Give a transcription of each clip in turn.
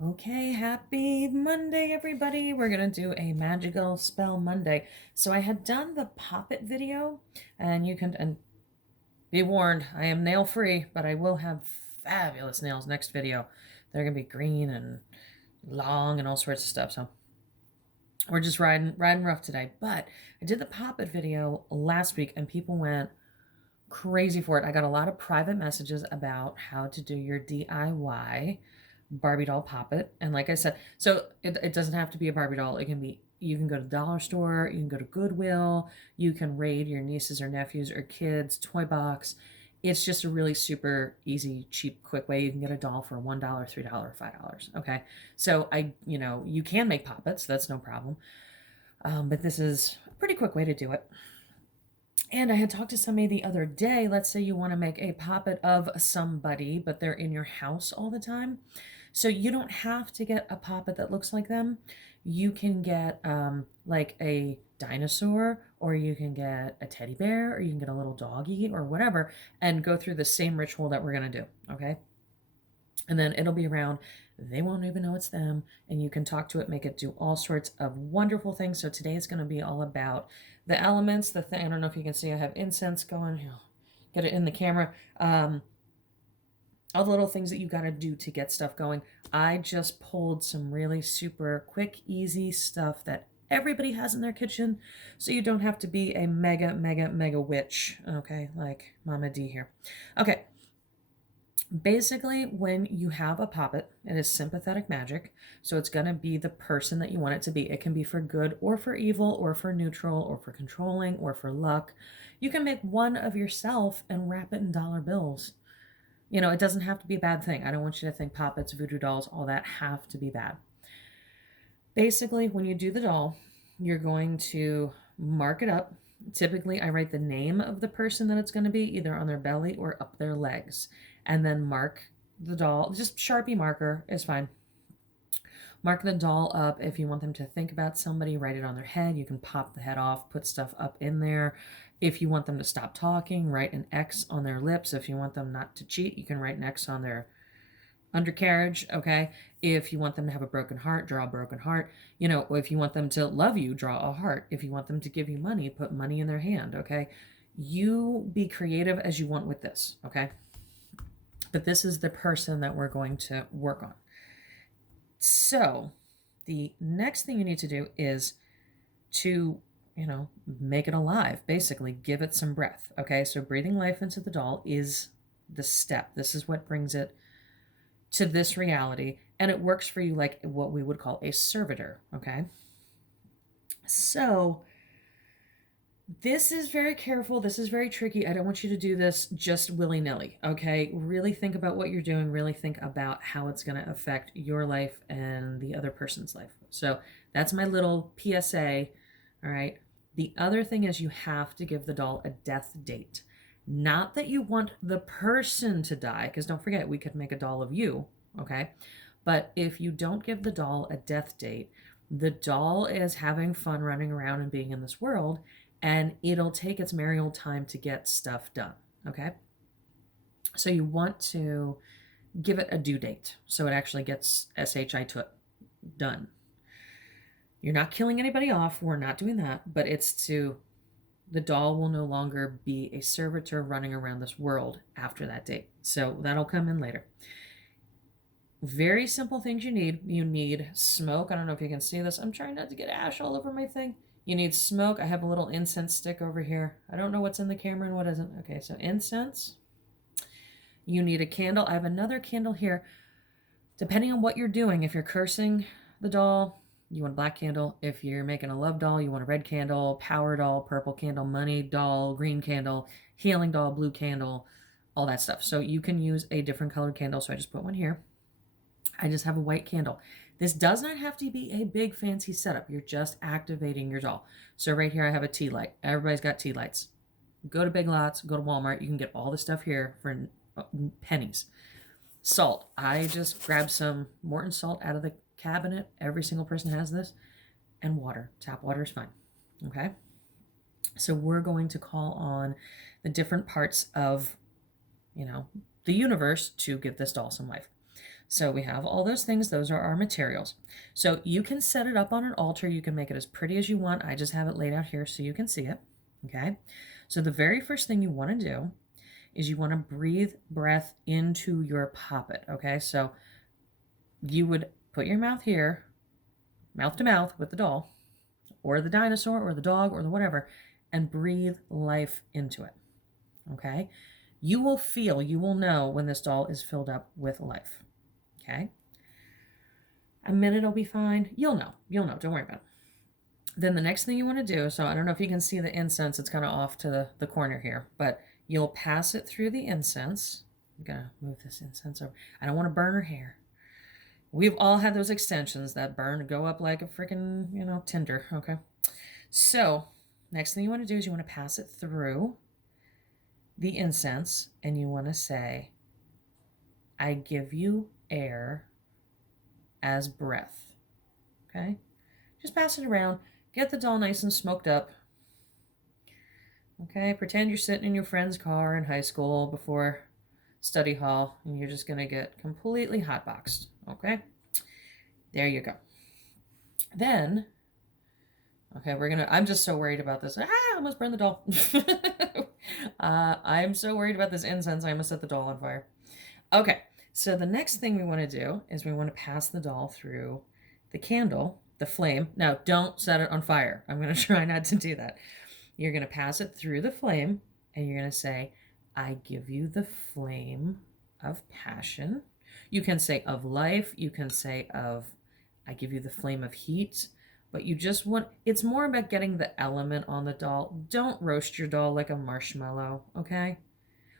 Okay, happy Monday, everybody. We're going to do a magical spell Monday. So I had done the Poppet video, and you can, and be warned, I am nail free, but I will have fabulous nails next video. They're going to be green and long and all sorts of stuff. So we're just riding rough today. But I did the Poppet video last week, and people went crazy for it. I got a lot of private messages about how to do your DIY Barbie doll poppet. And like I said, so it doesn't have to be a Barbie doll. It can be, you can go to the dollar store, you can go to Goodwill, you can raid your nieces or nephews or kids' toy box. It's just a really super easy, cheap, quick way. You can get a doll for $1, $3, $5. Okay. So you can make poppets. That's no problem. But this is a pretty quick way to do it. And I had talked to somebody the other day. Let's say you want to make a poppet of somebody, but they're in your house all the time. So you don't have to get a poppet that looks like them. You can get like a dinosaur, or you can get a teddy bear, or you can get a little doggy or whatever, and go through the same ritual that we're going to do. Okay. And then it'll be around. They won't even know it's them. And you can talk to it, make it do all sorts of wonderful things. So today is going to be all about the elements. The thing, I don't know if you can see, I have incense going. Get it in the camera. All the little things that you got to do to get stuff going. I just pulled some really super quick, easy stuff that everybody has in their kitchen. So you don't have to be a mega, mega, mega witch. Okay, like Mama D here. Okay. Basically, when you have a poppet, it is sympathetic magic. So it's going to be the person that you want it to be. It can be for good or for evil or for neutral or for controlling or for luck. You can make one of yourself and wrap it in dollar bills. You know, it doesn't have to be a bad thing. I don't want you to think poppets, voodoo dolls, all that have to be bad. Basically, when you do the doll, you're going to mark it up. Typically, I write the name of the person that it's going to be, either on their belly or up their legs, and then mark the doll. Just Sharpie marker is fine. Mark the doll up. If you want them to think about somebody, write it on their head. You can pop the head off, put stuff up in there. If you want them to stop talking, write an X on their lips. If you want them not to cheat, you can write an X on their undercarriage. Okay. If you want them to have a broken heart, draw a broken heart. You know, if you want them to love you, draw a heart. If you want them to give you money, put money in their hand. Okay. You be creative as you want with this. Okay. But this is the person that we're going to work on. So the next thing you need to do is to, make it alive. Basically, give it some breath. Okay. So breathing life into the doll is the step. This is what brings it to this reality, and it works for you like what we would call a servitor. Okay. So this is very careful. This is very tricky. I don't want you to do this just willy-nilly. Okay. Really think about what you're doing. Really think about how it's going to affect your life and the other person's life. So that's my little PSA. All right. The other thing is you have to give the doll a death date. Not that you want the person to die, because don't forget, we could make a doll of you, okay? But if you don't give the doll a death date, the doll is having fun running around and being in this world, and it'll take its merry old time to get stuff done, okay? So you want to give it a due date so it actually gets done. You're not killing anybody off. We're not doing that, but it's to... The doll will no longer be a servitor running around this world after that date. So that'll come in later. Very simple things you need. You need smoke. I don't know if you can see this. I'm trying not to get ash all over my thing. You need smoke. I have a little incense stick over here. I don't know what's in the camera and what isn't. Okay, so incense. You need a candle. I have another candle here. Depending on what you're doing, if you're cursing the doll, you want a black candle. If you're making a love doll, you want a red candle, power doll, purple candle, money doll, green candle, healing doll, blue candle, all that stuff. So you can use a different colored candle. So I just put one here. I just have a white candle. This does not have to be a big fancy setup. You're just activating your doll. So right here I have a tea light. Everybody's got tea lights. Go to Big Lots, go to Walmart. You can get all the stuff here for pennies. Salt. I just grabbed some Morton salt out of the cabinet. Every single person has this. And water. Tap water is fine. Okay. So we're going to call on the different parts of, the universe to give this doll some life. So we have all those things. Those are our materials. So you can set it up on an altar. You can make it as pretty as you want. I just have it laid out here so you can see it. Okay. So the very first thing you want to do is you want to breathe breath into your poppet. Okay. So you would put your mouth here, mouth to mouth with the doll or the dinosaur or the dog or the whatever, and breathe life into it. Okay. You will feel, you will know when this doll is filled up with life. Okay. A minute will be fine. You'll know. Don't worry about it. Then the next thing you want to do, so I don't know if you can see the incense. It's kind of off to the corner here, but you'll pass it through the incense. I'm going to move this incense over. I don't want to burn her hair. We've all had those extensions that burn, go up like a freaking, tinder. Okay. So next thing you want to do is you want to pass it through the incense and you want to say, I give you air as breath. Okay. Just pass it around. Get the doll nice and smoked up. Okay. Pretend you're sitting in your friend's car in high school before study hall and you're just going to get completely hotboxed. Okay. There you go. Then, okay, I'm just so worried about this. I almost burned the doll. I'm so worried about this incense. I almost set the doll on fire. Okay. So the next thing we want to do is we want to pass the doll through the candle, the flame. Now, don't set it on fire. I'm going to try not to do that. You're going to pass it through the flame and you're going to say, I give you the flame of passion. You can say of life. You can say of, I give you the flame of heat. But you just want, it's more about getting the element on the doll. Don't roast your doll like a marshmallow, okay?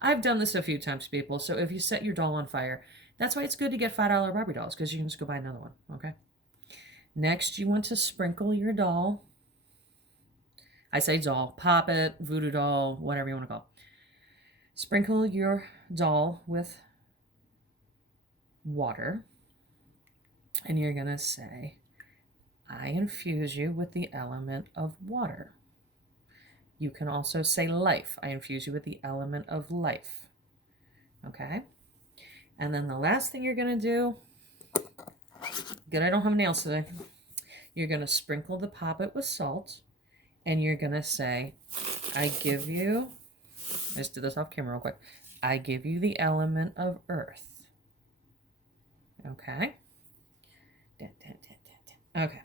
I've done this a few times, people. So if you set your doll on fire, that's why it's good to get $5 Barbie dolls, because you can just go buy another one, okay? Next, you want to sprinkle your doll. I say doll, poppet, voodoo doll, whatever you want to call it. Sprinkle your doll with water. And you're going to say, I infuse you with the element of water. You can also say life. I infuse you with the element of life. Okay? And then the last thing you're going to do, good, I don't have nails today. You're going to sprinkle the poppet with salt. And you're going to say, I give you, let's do this off camera real quick. I give you the element of earth. Okay? Okay.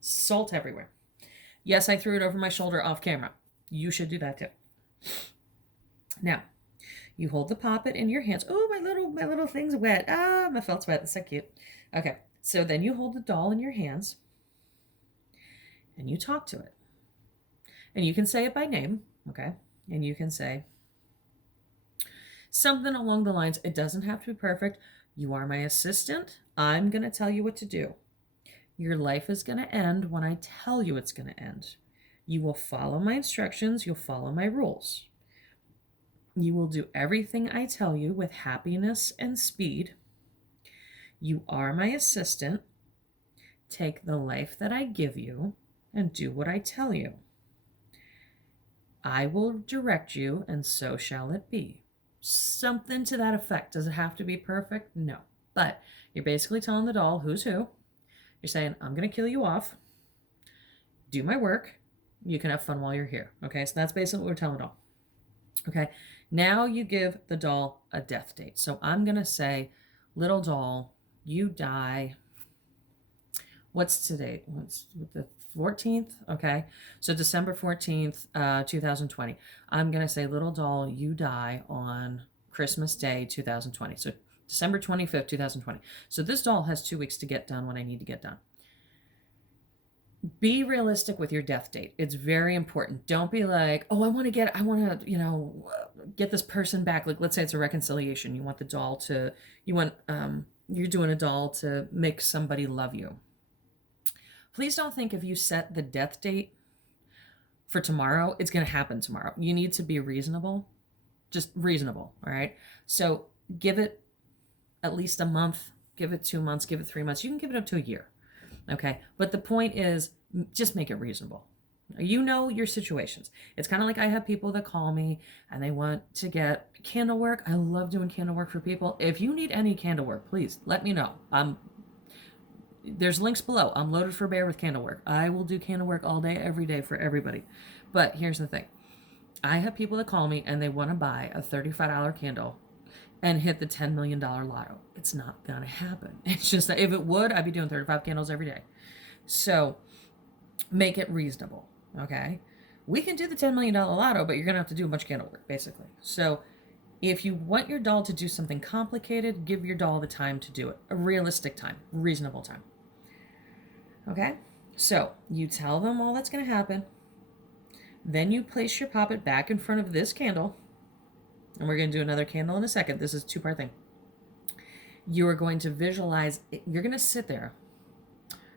Salt everywhere. Yes, I threw it over my shoulder off camera. You should do that too. Now, you hold the poppet in your hands. Oh, my little thing's wet. Ah, my felt's wet. That's so cute. Okay, so then you hold the doll in your hands and you talk to it. And you can say it by name, okay? And you can say something along the lines, it doesn't have to be perfect. You are my assistant. I'm going to tell you what to do. Your life is going to end when I tell you it's going to end. You will follow my instructions. You'll follow my rules. You will do everything I tell you with happiness and speed. You are my assistant. Take the life that I give you and do what I tell you. I will direct you, and so shall it be. Something to that effect. Does it have to be perfect? No. But you're basically telling the doll who's who. You're saying, I'm going to kill you off. Do my work. You can have fun while you're here. Okay, so that's basically what we're telling the doll. Okay, now you give the doll a death date. So I'm going to say, little doll, you die. What's today? What's the 14th? Okay, so December 14th, 2020. I'm going to say, little doll, you die on Christmas Day, 2020. So December 25th, 2020. So this doll has 2 weeks to get done what I need to get done. Be realistic with your death date. It's very important. Don't be like, oh, I want to get this person back. Like, let's say it's a reconciliation. You want the doll to, you're doing a doll to make somebody love you. Please don't think if you set the death date for tomorrow, it's going to happen tomorrow. You need to be reasonable. Just reasonable, all right? So give it at least a month, give it 2 months, give it 3 months. You can give it up to a year, okay? But the point is, just make it reasonable, You know your situations. It's kind of like I have people that call me and they want to get candle work. I love doing candle work for people. If you need any candle work, please let me know. There's links below. I'm loaded for bear with candle work. I will do candle work all day, every day for everybody. But here's the thing. I have people that call me and they want to buy a $35 candle and hit the $10 million lotto. It's not going to happen. It's just that if it would, I'd be doing 35 candles every day. So make it reasonable, okay? We can do the $10 million lotto, but you're going to have to do a bunch of candle work, basically. So if you want your doll to do something complicated, give your doll the time to do it. A realistic time, reasonable time. Okay? So you tell them all that's going to happen. Then you place your poppet back in front of this candle. And we're going to do another candle in a second. This is a two-part thing. You are going to visualize, you're going to sit there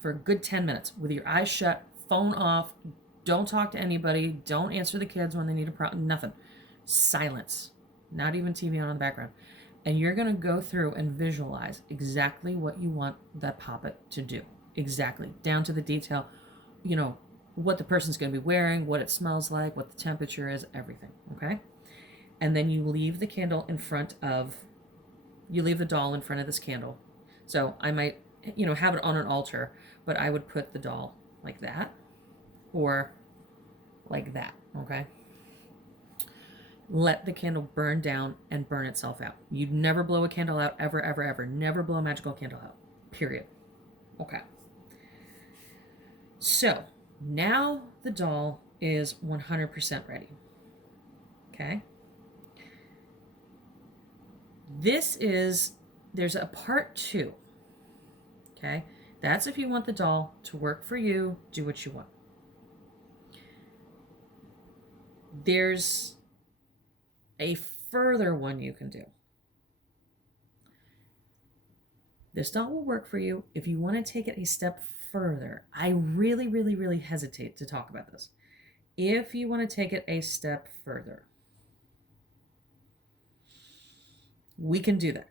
for a good 10 minutes with your eyes shut, phone off, don't talk to anybody, don't answer the kids when they need nothing. Silence. Not even TV on in the background. And you're going to go through and visualize exactly what you want that poppet to do. Exactly. Down to the detail. You know, what the person's going to be wearing, what it smells like, what the temperature is, everything. Okay? And then you leave the candle in front of, you leave the doll in front of this candle. So I might, have it on an altar, but I would put the doll like that or like that. Okay? Let the candle burn down and burn itself out. You'd never blow a candle out, ever, ever, ever. Never blow a magical candle out. Period. Okay. So now the doll is 100% ready. Okay. There's a part 2. Okay. That's if you want the doll to work for you, do what you want. There's a further one you can do. This doll will work for you if you want to take it a step further. I really, really, really hesitate to talk about this. If you want to take it a step further, we can do that.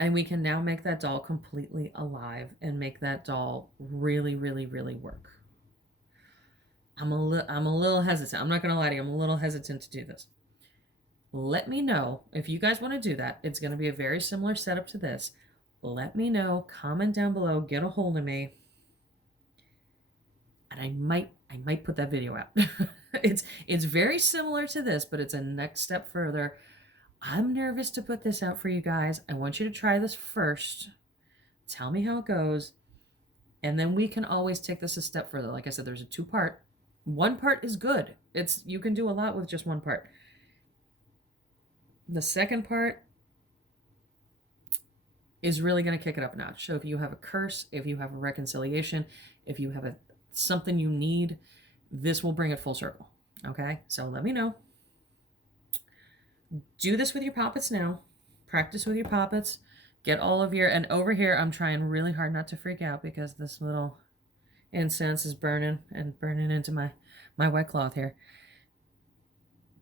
And we can now make that doll completely alive and make that doll really, really, really work. I'm a little hesitant. I'm not going to lie to you. I'm a little hesitant to do this. Let me know if you guys want to do that. It's going to be a very similar setup to this. Let me know. Comment down below. Get a hold of me. And I might put that video out. It's very similar to this, but it's a next step further. I'm nervous to put this out for you guys. I want you to try this first. Tell me how it goes. And then we can always take this a step further. Like I said, there's a 2-part. One part is good. You can do a lot with just one part. The second part is really going to kick it up a notch. So if you have a curse, if you have a reconciliation, if you have something you need, this will bring it full circle. Okay? So let me know. Do this with your poppets now. Practice with your poppets. Get all of your, and over here, I'm trying really hard not to freak out because this little incense is burning into my wet cloth here.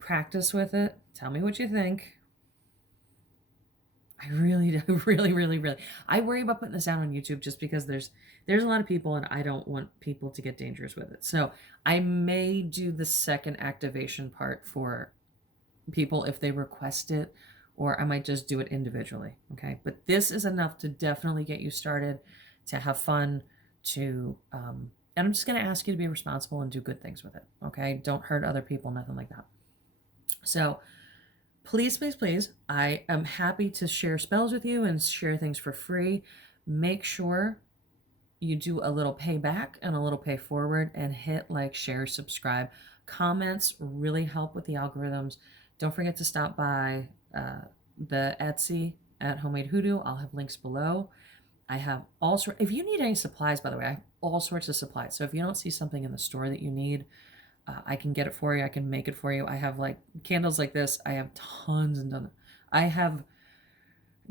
Practice with it. Tell me what you think. I really do, really. I worry about putting this out on YouTube just because there's a lot of people and I don't want people to get dangerous with it. So I may do the second activation part for people if they request it, or I might just do it individually. Okay. But this is enough to definitely get you started, to have fun, and I'm just going to ask you to be responsible and do good things with it. Okay. Don't hurt other people, nothing like that. So please, please, please, I am happy to share spells with you and share things for free. Make sure you do a little pay back and a little pay forward and hit like, share, subscribe. Comments really help with the algorithms. Don't forget to stop by the Etsy at Homemade Voodoo. I'll have links below. I have all sorts. If you need any supplies, by the way, I have all sorts of supplies. So if you don't see something in the store that you need, I can get it for you. I can make it for you. I have like candles like this. I have tons and tons. I have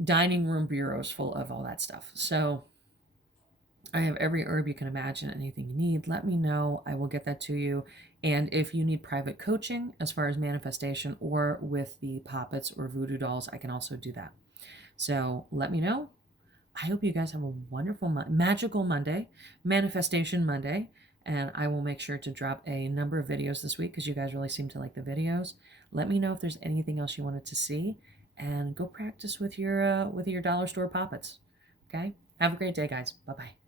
dining room bureaus full of all that stuff. So I have every herb you can imagine. Anything you need, let me know. I will get that to you. And if you need private coaching as far as manifestation or with the poppets or voodoo dolls, I can also do that. So let me know. I hope you guys have a wonderful, magical Monday, Manifestation Monday. And I will make sure to drop a number of videos this week because you guys really seem to like the videos. Let me know if there's anything else you wanted to see, and go practice with your dollar store poppets. Okay? Have a great day, guys. Bye-bye.